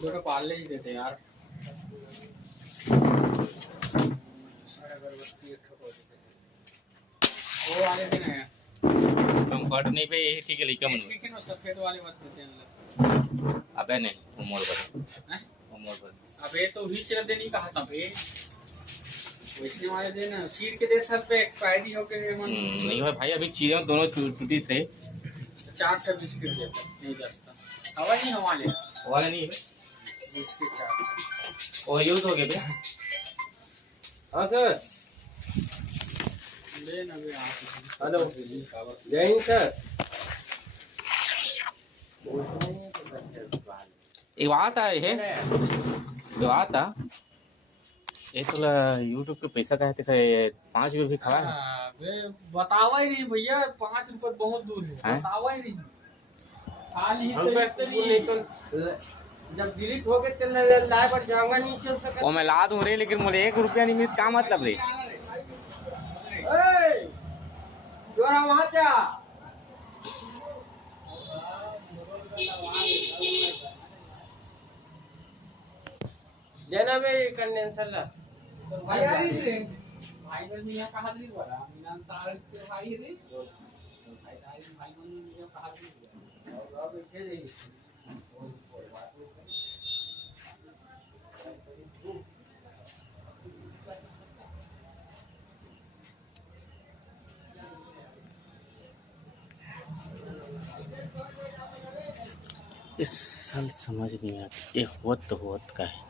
दोनों पाल ले ही देते यार। अगरबत्ती एक ठो वो वाले भी नहीं है। कंफर्ट नहीं पे यही ठीक है लेकिन ठीक है ना, सफेद वाले मत देते हैं। अबे नहीं वो मोर पर अबे तो ही चल देनी कहा था बे, वैसे वाले देना चीर के दे सकते एक्सपायरी हो के नहीं हो भाई, अभी चीज़ें दोनों टूटी थे। 4 ठे बिस्किट देता नहीं दस्ता हवा नहीं हमारे वाले नहीं है बिस्किट 4 और यूज हो गए बे। हाँ सर ले ना बे आप। हेलो जय हिंद सर। एक बात है ये जो आता ये तो यूट्यूब के पैसा कहते थे 5 रुपये भी खड़ा है। बतावा ही नहीं भैया, 5 रुपए बहुत दूर है, बतावा ही नहीं। खाली तो जब डिलीट हो गए तो लाइव पर जाऊंगा नहीं चल सका। वो मैं ला दूं रे, लेकिन मुझे 1 रुपया नहीं मिलता, क्या मतलब रे। जोरा वहाँ क्या जना में कंडेंसर ला भाई यार इसे भाई बन मियां कहा नहीं बोला मिलान साल के भाई रे भाई भाई बन मियां कहा नहीं और अब इसे दे कोई बात नहीं। इस साल समझ नहीं आता ये होत का है।